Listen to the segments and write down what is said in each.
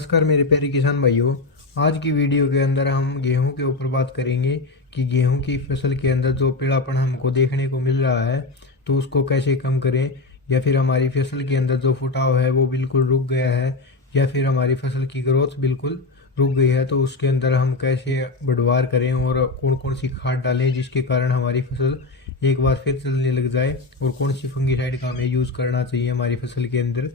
नमस्कार मेरे प्यारे किसान भाइयों। आज की वीडियो के अंदर हम गेहूं के ऊपर बात करेंगे कि गेहूं की फसल के अंदर जो पीलापन हमको देखने को मिल रहा है तो उसको कैसे कम करें, या फिर हमारी फसल के अंदर जो फुटाव है वो बिल्कुल रुक गया है, या फिर हमारी फसल की ग्रोथ बिल्कुल रुक गई है, तो उसके अंदर हम कैसे बढ़वार करें और कौन कौन सी खाद डालें जिसके कारण हमारी फसल एक बार फिर चलने लग जाए, और कौन सी फंगीसाइड का हमें यूज़ करना चाहिए हमारी फसल के अंदर।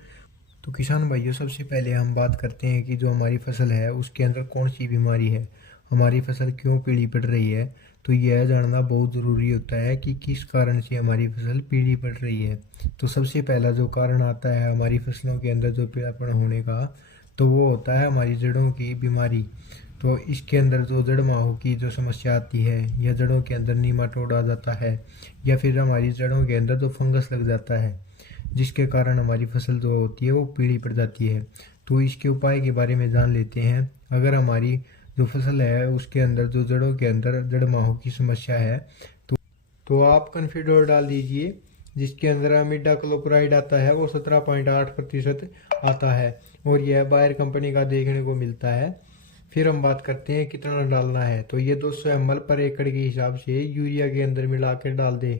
तो किसान भाइयों, सबसे पहले हम बात करते हैं कि जो हमारी फसल है उसके अंदर कौन सी बीमारी है, हमारी फसल क्यों पीली पड़ रही है। तो यह जानना बहुत ज़रूरी होता है कि किस कारण से हमारी फसल पीली पड़ रही है। तो सबसे पहला जो कारण आता है हमारी फसलों के अंदर जो पीलापन होने का, तो वो होता है हमारी जड़ों की बीमारी। तो इसके अंदर जो जड़ माहू की जो समस्या आती है, या जड़ों के अंदर नीमाटोड आ जाता है, या फिर हमारी जड़ों के अंदर जो फंगस लग जाता है जिसके कारण हमारी फसल जो होती है वो पीली पड़ जाती है। तो इसके उपाय के बारे में जान लेते हैं। अगर हमारी जो फसल है उसके अंदर जो जड़ों के अंदर जड़ माहू की समस्या है, तो आप कन्फिडोर डाल दीजिए, जिसके अंदर अमीडा क्लोप्राइड आता है वो 17.8% आता है, और यह बायर कंपनी का देखने को मिलता है। फिर हम बात करते हैं कितना डालना है। तो ये 200 ml पर एकड़ के हिसाब से यूरिया के अंदर मिला कर डाल दें,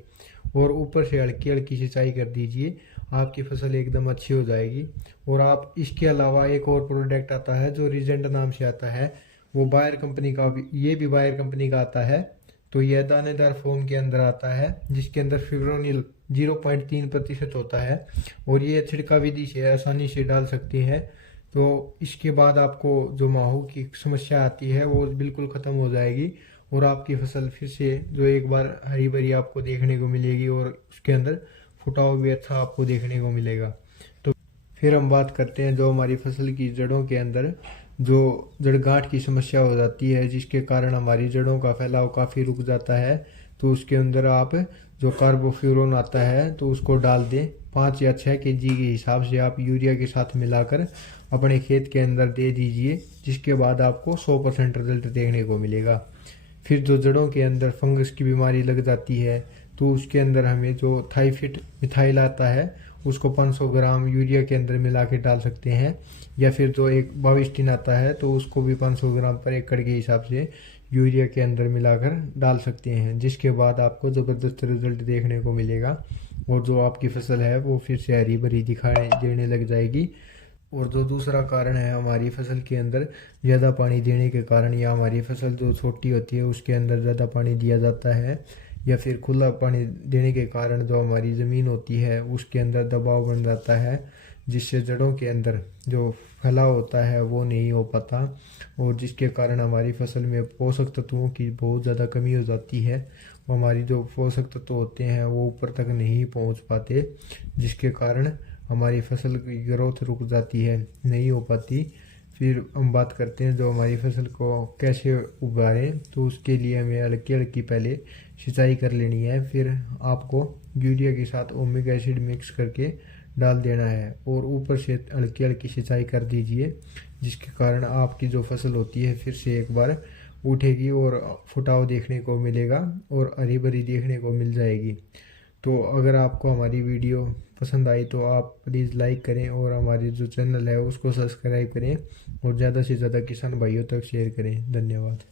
और ऊपर से हल्की हल्की सिंचाई कर दीजिए। आपकी फसल एकदम अच्छी हो जाएगी। और आप इसके अलावा एक और प्रोडक्ट आता है जो रिजेंट नाम से आता है, वो बायर कंपनी का ये भी बायर कंपनी का आता है। तो यह दानेदार फॉर्म के अंदर आता है, जिसके अंदर फिब्रोनिल 0.3% होता है, और ये छिड़का विधि से आसानी से डाल सकती है। तो इसके बाद आपको जो माहू की समस्या आती है वो बिल्कुल ख़त्म हो जाएगी, और आपकी फसल फिर से जो एक बार हरी भरी आपको देखने को मिलेगी, और उसके अंदर फुटाव भी अच्छा आपको देखने को मिलेगा। तो फिर हम बात करते हैं जो हमारी फसल की जड़ों के अंदर जो जड़ गांठ की समस्या हो जाती है, जिसके कारण हमारी जड़ों का फैलाव काफ़ी रुक जाता है। तो उसके अंदर आप जो कार्बोफ्यूरॉन आता है तो उसको डाल दें। 5 या 6 kg के हिसाब से आप यूरिया के साथ मिलाकर अपने खेत के अंदर दे दीजिए, जिसके बाद आपको 100% रिजल्ट देखने को मिलेगा। फिर जो जड़ों के अंदर फंगस की बीमारी लग जाती है, तो उसके अंदर हमें जो थाइफिट मिथाइल आता है उसको 500 ग्राम यूरिया के अंदर मिला के डाल सकते हैं, या फिर जो एक बाविस्टिन आता है तो उसको भी 500 ग्राम पर एकड़ के हिसाब से यूरिया के अंदर मिलाकर डाल सकते हैं, जिसके बाद आपको ज़बरदस्त रिजल्ट देखने को मिलेगा, और जो आपकी फसल है वो फिर से हरी भरी दिखाई देने लग जाएगी। और जो दूसरा कारण है हमारी फसल के अंदर ज़्यादा पानी देने के कारण, या हमारी फसल जो छोटी होती है उसके अंदर ज़्यादा पानी दिया जाता है, या फिर खुला पानी देने के कारण जो हमारी ज़मीन होती है उसके अंदर दबाव बन जाता है, जिससे जड़ों के अंदर जो फैलाव होता है वो नहीं हो पाता, और जिसके कारण हमारी फसल में पोषक तत्वों की बहुत ज़्यादा कमी हो जाती है। हमारी जो पोषक तत्व होते हैं वो ऊपर तक नहीं पहुंच पाते, जिसके कारण हमारी फसल की ग्रोथ रुक जाती है, नहीं हो पाती। फिर हम बात करते हैं जो हमारी फसल को कैसे उगाएं। तो उसके लिए हमें हल्की हल्की पहले सिंचाई कर लेनी है, फिर आपको यूरिया के साथ ओमिक एसिड मिक्स करके डाल देना है, और ऊपर से हल्की हल्की सिंचाई कर दीजिए, जिसके कारण आपकी जो फसल होती है फिर से एक बार उठेगी और फुटाव देखने को मिलेगा, और हरी भरी देखने को मिल जाएगी। तो अगर आपको हमारी वीडियो पसंद आई तो आप प्लीज़ लाइक करें, और हमारी जो चैनल है उसको सब्सक्राइब करें, और ज़्यादा से ज़्यादा किसान भाइयों तक शेयर करें। धन्यवाद।